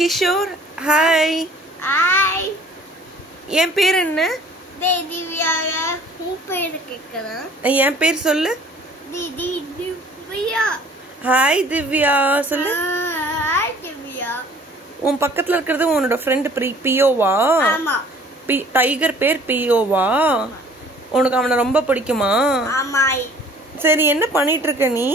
Kishore hi. Hi. என் பேர் என்ன? திவ்யா. உன் பேர் கேக்குறேன். என் பேர் சொல்லு. திவ்யா. ஹாய் திவ்யா சொல்லு. ஹாய் திவ்யா. உன் பக்கத்துல இருக்கிறது உன்னோட ஃப்ரெண்ட் பியோவா? ஆமா. டைகர் பேர் பியோவா? உனக்கு அவனை ரொம்ப பிடிக்குமா? ஆமா. சரி, என்ன பண்ணிட்டு இருக்க நீ?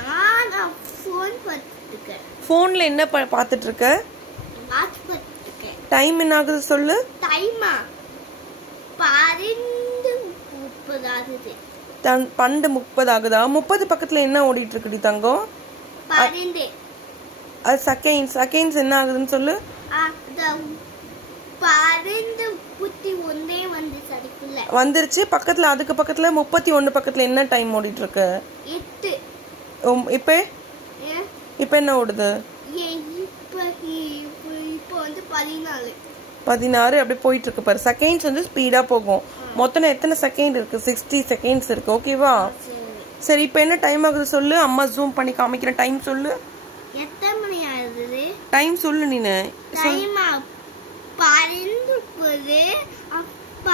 நான் ஃபோன் பார்த்துட்டு இருக்கேன். ஃபோன்ல என்ன பார்த்துட்டு இருக்க? வாட்ச் பார்த்துட்டு இருக்கேன். டைம் என்ன ஆகுது சொல்லு. டைமா 12:30 ஆகுது. 12:30 ஆகுதா? 30 பக்கத்துல என்ன ஓடிட்டு இருக்குடி தங்கம்? 12. அது செகண்ட்ஸ் என்ன ஆகுதுன்னு சொல்லு. 12:31 வந்துருச்சு. பக்கத்துல அதுக்கு பக்கத்துல 31 பக்கத்துல என்ன டைம் ஓடிட்டு இருக்கு? 8. இப்ப என்ன ஓடுது? இப்போ வந்து 14. 16 அப்படி போயிட்டு இருக்கு பாரு. செகண்ட்ஸ் வந்து ஸ்பீடா போகும். மொத்தம் எத்தனை செகண்ட் இருக்கு? 60 செகண்ட்ஸ் இருக்கு. ஓகேவா? சரி, இப்போ என்ன டைம் ஆகுது சொல்லு. அம்மா ஜூம் பண்ணி காமிக்கிற டைம் சொல்லு. எத்தனை மணி ஆகுது? டைம் சொல்லு நீனு. டைம் 12:30. அப்ப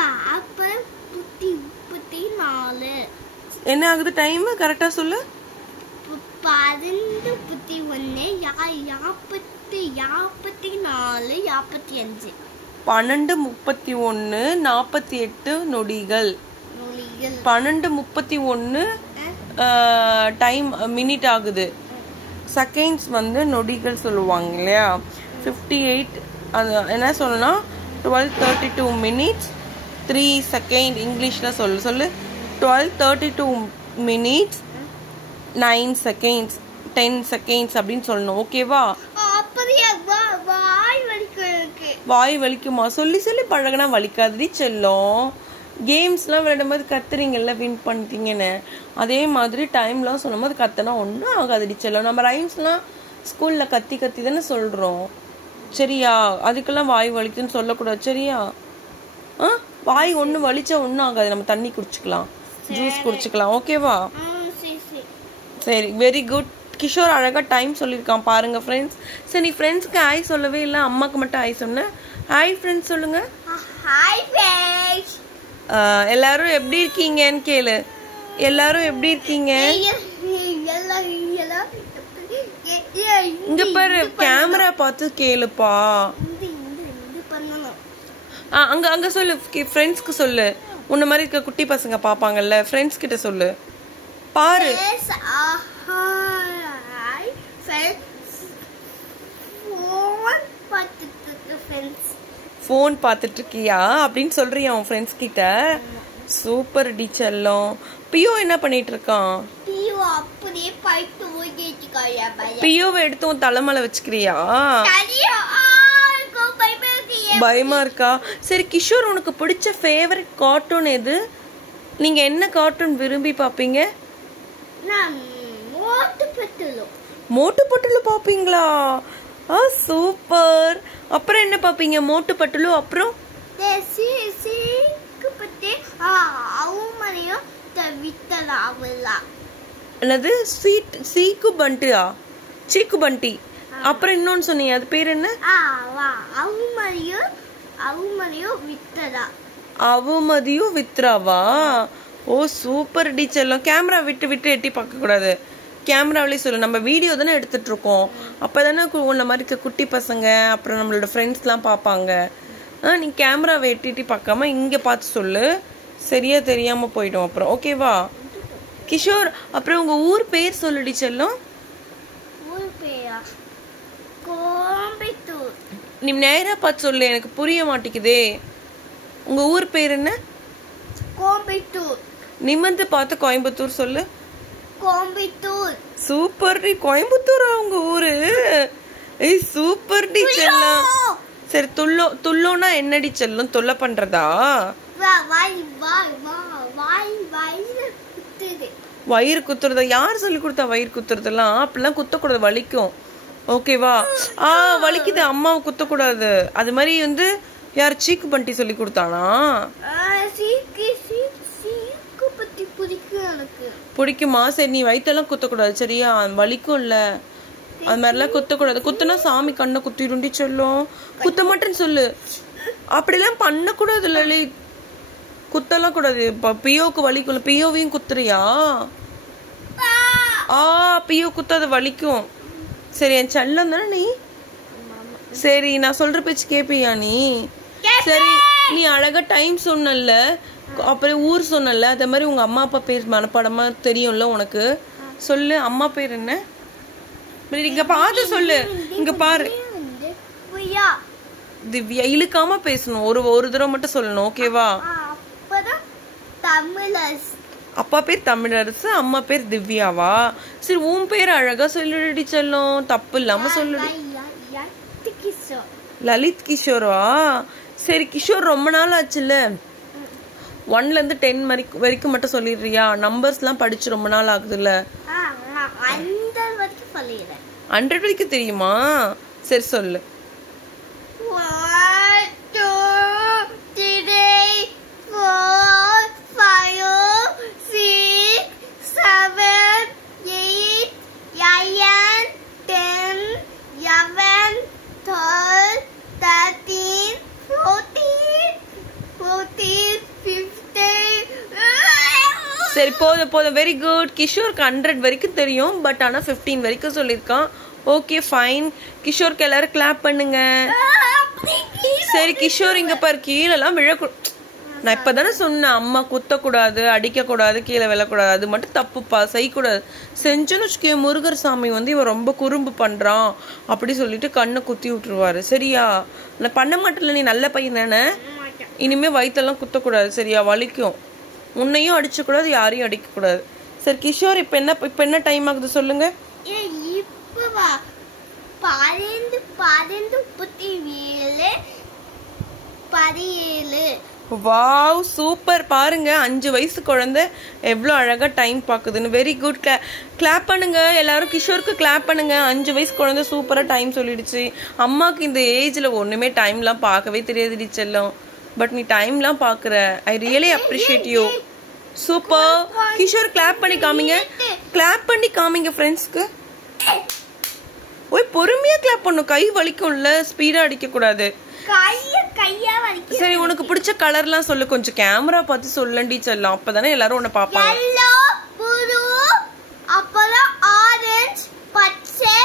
34. என்ன ஆகுது டைம் கரெக்டா சொல்லு. 12:31 44 45. 12:31 48 நொடிகள். 12:31 டைம் மினிட் ஆகுது. செகண்ட்ஸ் வந்து நொடிகள் சொல்லுவாங்க இல்லையா? 58 அது என்ன சொல்லணும்னா 12:32 minutes 3 seconds. இங்கிலீஷ்ல சொல்லு. 12:32 minutes 9 seconds 10 seconds அப்படின்னு சொல்லணும். ஓகேவா? வாய் வலிக்குமா? சொல்லி பழகினா வலிக்காதடி செல்லம். கேம்ஸ்லாம் விளையாடும்போது கத்துறீங்கல்ல வின் பண்ணிட்டீங்கன்னு, அதே மாதிரி டைம்லாம் சொல்லும் போது கத்துனா ஒன்றும் ஆகாதடி செல்லம். நம்ம ரைம்ஸ்லாம் ஸ்கூலில் கத்தி தானே சொல்கிறோம். சரியா? அதுக்கெல்லாம் வாய் வலிக்குன்னு சொல்லக்கூடாது. சரியா? வாய் ஒன்றும் வலிச்சா ஒன்றும் ஆகாது. நம்ம தண்ணி குடிச்சுக்கலாம், ஜூஸ் குடிச்சுக்கலாம். ஓகேவா? சரி, வெரி குட். கிஷோர் அழகா டைம் சொல்லியிருக்கான் பாருங்க ஃப்ரெண்ட்ஸ். சரி, நீ ஃப்ரெண்ட்ஸ்க்கு ஹாய் சொல்லவே இல்லை, அம்மாக்கு மட்டும் ஹாய் சொன்ன. ஹாய் ஃப்ரெண்ட்ஸ் சொல்லுங்க. Hi friends. எல்லாரும் எப்படி இருக்கீங்கன்னு கேளு. எல்லாரும் எப்படி இருக்கீங்க? இங்க பாரு, கேமரா பார்த்து கேளுப்பா. அங்க அங்க சொல்லு. ஃப்ரெண்ட்ஸ்க்கு சொல்லு. உன்ன மாதிரி இருக்க குட்டி பசங்க பாப்பாங்கல்ல, ஃப்ரெண்ட்ஸ் கிட்ட சொல்லு. பாரு. ஃபோன் பார்த்துட்டு இருக்கியா அப்படின்னு சொல்றியா உன் ஃப்ரெண்ட்ஸ் கிட்ட? சூப்பர் டி செல்லம். பியோ என்ன பண்ணிட்டு இருக்கான்? பியோவை எடுத்து உன் தலைமலை வச்சுக்கிறியா? பயமா இருக்கா? சரி கிஷோர், உனக்கு பிடிச்ச ஃபேவரட் கார்ட்டூன் எது? நீங்க என்ன கார்ட்டூன் விரும்பி பாப்பீங்க? மோட்டு பட்டுலு பாப்பீங்களா? சூப்பர். அப்புறம் என்ன பாப்பீங்க? மோட்டு பட்டுலு. அப்புறம் என்னது? சீக்கு பண்டியா? சீக்கு பண்டி. அப்புறம் இன்னொன்னு சொன்னீங்க, அது பேர் என்ன? அவுமதியும் வித்ராவா? ஓ சூப்பர் டி செல்லம். கேமரா விட்டு எட்டி பார்க்க கூடாது. கேமராவிலே சொல்லு. நம்ம வீடியோ தானே எடுத்துட்டு இருக்கோம். அப்பதானே உன்ன மாதிரி இருக்க குட்டி பசங்க அப்புறம் நம்மளோட ஃப்ரெண்ட்ஸ்லாம் பார்ப்பாங்க. நீ கேமராவை எட்டி பார்க்காம இங்க பார்த்து சொல்லு. சரியா? தெரியாம போயிடும் அப்புறம். ஓகேவா கிஷோர்? அப்புறம் உங்க ஊர் பேர் சொல்லுடி செல்லம். நீ நேரா பார்த்து சொல்லு, எனக்கு புரிய மாட்டேங்குதே. உங்க ஊர் பேர் என்ன? கோயம்புத்தூர். நிமிர்ந்து பார்த்து கோயம்புத்தூர் சொல்லு. கோயம்புத்தூர். Super D. கோயம்புத்தூரா உங்க ஊரு? ஏய் சூப்பர் டி செல்லம். சரி, துள்ளோனா என்னடி செல்லம்? தொல்லை பண்றதா? வயிறு குத்துறதா? யார் சொல்லி கொடுத்தா வயிறு குத்துறதெல்லாம்? அப்படிலாம் குத்தக்கூடாது, வலிக்கும். ஓகேவா? வலிக்குது, அம்மாவை குத்தக்கூடாது. அது மாதிரி வந்து யார் சீக்கு பண்டி சொல்லி கொடுத்தானா? பிடிக்குமா? சரி, நீ வயிற்றெல்லாம் குத்தக்கூடாது. சரியா? வலிக்கும் இல்ல, அது மாதிரிலாம் குத்தக்கூடாது. குத்துனா சாமி கண்ணை குத்திடுண்டி சொல்லும். குத்த மாட்டேன்னு சொல்லு. அப்படிலாம் பண்ணக்கூடாது லலித். குத்தலாம் கூடாது. இப்ப பியோக்கு வலிக்கும். பியோவையும் குத்துறியா? பியோ குத்தாது வலிக்கும். சரி என் செல்லம் தானே நீ. சரி நான் சொல்ற பேச்சு கேப்பியா நீ? சரி நீ அழகா டைம் சொன்னல, அப்புறம் ஊர் சொன்னல, அதே மாதிரி உங்க அம்மா அப்பா பேர் மனப்பாடமா தெரியும்ல உனக்கு. சொல்லு அம்மா பேர் என்ன? இங்க பார்த்து சொல்லு. இங்க பாரு திவ்யா. இழுக்காம பேசணும். ஒரு தடவை மட்டும் சொல்லணும். ஓகேவா? அப்பா பேர் தமிழரசு, அம்மா பேர் திவ்யாவா? சரி உன் பேர் அழகா சொல்லிடி செல்லும். தப்பு இல்லாம சொல்லுடி. லலித் கிஷோரா? சரி கிஷோர் ரொம்ப நாள் ஆச்சுல்ல. 1ல இருந்து 10 வரைக்கும் மட்டும் சொல்லிடுறியா? நம்பர்ஸ் எல்லாம் படிச்சு ரொம்ப நாள் ஆகுதுல்ல. 100 வரைக்கும் தெரியுமா? சரி சொல்லு. 1 2 3 4 5 6 7 8 9 10 11 12 13 14 15. சரி போதும். Very good. கிஷோருக்கு 100 வரைக்கும் தெரியும். பட் ஆனா 15 வரைக்கும் சொல்லியிருக்கான். Okay fine. கிஷோருக்கு எல்லாரும் கிளாப் பண்ணுங்க. சரி கிஷோர் இங்க பாரு, கீழெல்லாம் விழக்கூடாது. நான் இப்பதானே சொன்னேன் அம்மா குத்தக்கூடாது, அடிக்க கூடாது, கீழே விழக்கூடாது. அது மட்டும் தப்புப்பா, செய்யக்கூடாது. செஞ்சுன்னு வச்சுக்கோ முருகர் சாமி வந்து இவன் ரொம்ப குறும்பு பண்றான் அப்படி சொல்லிட்டு கண்ணை குத்தி விட்டுருவாரு. சரியா? நான் பண்ண மாட்டேன்ல, நீ நல்ல பையன் தானே. இனிமே வயிற்றெல்லாம் குத்தக்கூடாது. சரியா? வலிக்கும். உன்னையும் அடிச்ச கூடாது, யாரையும் அடிக்க கூடாது. சரி கிஷோர் இப்ப என்ன டைம் ஆகுது சொல்லுங்க. Wow super. பாருங்க 5 வயசு குழந்தை எவ்வளவு அழகா டைம் பாக்குதுன்னு. Very good. கிளாப் பண்ணுங்க எல்லாரும். கிஷோருக்கு கிளாப் பண்ணுங்க. 5 வயசு குழந்தை சூப்பரா டைம் சொல்லிடுச்சு. அம்மாக்கு இந்த ஏஜ்ல ஒண்ணுமே டைம்லாம் பார்க்கவே தெரியாது செல்லம். பட் நீ டைம்லாம் பாக்குற. I really appreciate you. Super. Kishore clap பண்ணி காமிங்க. கிளாப் பண்ணி காமிங்க ஃப்ரெண்ட்ஸ்க்கு. ஓய் பொறுமையா கிளாப் பண்ணும். கை வலிக்கும்ல, ஸ்பீடா அடிக்க கூடாது. சரி உனக்கு பிடிச்ச கலர்லாம் சொல்லு. கொஞ்சம் கேமரா பார்த்து சொல்லண்டி செல்லம். அப்பதானே எல்லாரும் உன்னை பாப்பாங்க. அப்புறம் ஆரஞ்சு, பச்சை,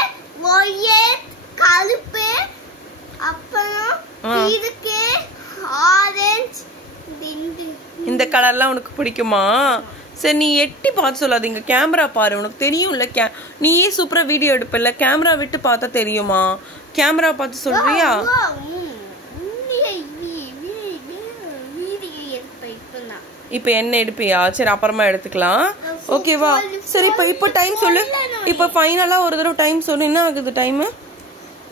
ஒயட், கருப்பு, அப்புறம் இதுக்கு ஆரஞ்சு. இந்த கலர்லாம் உனக்கு பிடிக்குமா? சரி நீ எட்டி பார்த்து சொல்லாது. இங்க கேமரா பாரு. உனக்கு தெரியும்ல, நீயே சூப்பரா வீடியோ எடுப்பல. கேமரா விட்டு பார்த்தா தெரியுமா? கேமரா பார்த்து சொல்றியா? இப்ப என்ன எடுப்பியா? சரி அப்புறமா எடுத்துக்கலாம். ஓகேவா? சரி இப்ப டைம் சொல்லு. இப்ப ஃபைனலா ஒரு தடவை டைம் சொல்லு. என்ன ஆகுது டைம்?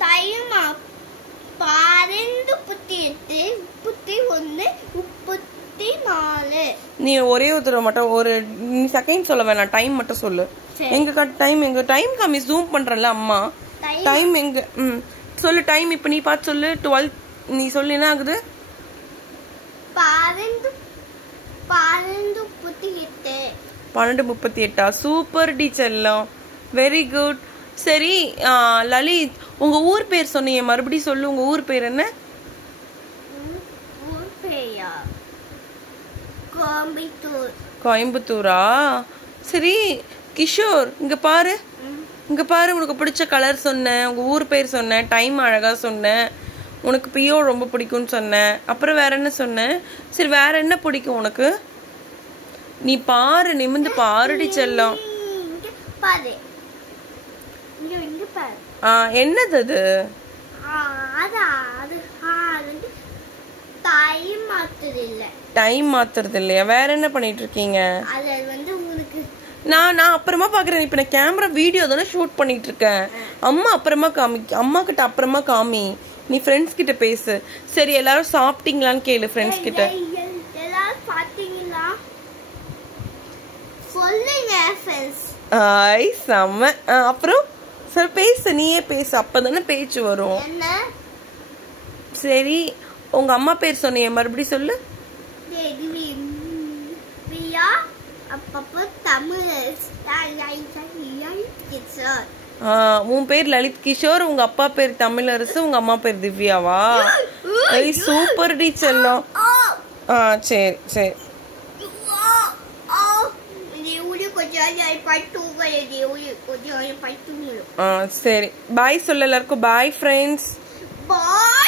34. நீ ஒரே ஒரு தடவை மட்டும் ஒரு செகண்ட் சொல்ல வேணாம். டைம் மட்டும் சொல்லு. எங்க டைம் காமி ஜூம் பண்றல அம்மா. டைம் எங்க? சொல்லு டைம். இப்ப நீ பார்த்து சொல்லு. 12 நீ சொல்லு. என்ன ஆகுது? 12:38. சூப்பர் டி செல்லம். Very good. சரி லலித் உங்க ஊர் பேர் சொன்னீங்க, மறுபடியும் சொல்லு. உங்க ஊர் பேர் என்ன? கோயம்புத்தூரா? சரி கிஷோர் இங்க பாரு. உனக்கு பிடிச்ச கலர் சொன்ன, உங்க ஊர் பேர் சொன்ன, டைம் அழகா சொன்ன, உனக்கு பியோ ரொம்ப பிடிக்கும்னு சொன்ன. அப்புறம் வேற என்ன சொன்ன? சரி வேற என்ன பிடிக்கும் உனக்கு? நீ பாரு, நிமிந்து பாருடி செல்லம். என்னது அது? டைம் மாத்துறது இல்லையா? வேற என்ன பண்ணிட்டு இருக்கீங்க? நான் அப்புறமா பாக்குறேன். இப்ப நான் கேமரா வீடியோ தானே ஷூட் பண்ணிட்டு இருக்கேன். அம்மா அப்புறமா காமி. அம்மா கிட்ட அப்புறமா காமி. நீ ஃப்ரெண்ட்ஸ் கிட்ட பேசு. சரி எல்லாரும் சாப்பிட்டீங்களான்னு கேளு ஃப்ரெண்ட்ஸ் கிட்ட. ஐ செம்ம. அப்புறம் சரி பேசு, நீயே பேசு. அப்பதானே பேச்சு வரும். சரி உங்க அம்மா பேர் சொன்னியே, மறுபடியும் சொல்லு. உன் பேர் லலித் கிஷோர், உங்க அப்பா பேர் தமிழரசு, உங்க அம்மா பேர் திவ்யாவா? சூப்பர் டி செல்லம். சரி சரி. Bye. சரி பாய் சொல்ல எல்லாருக்கும். Bye friends. Bye.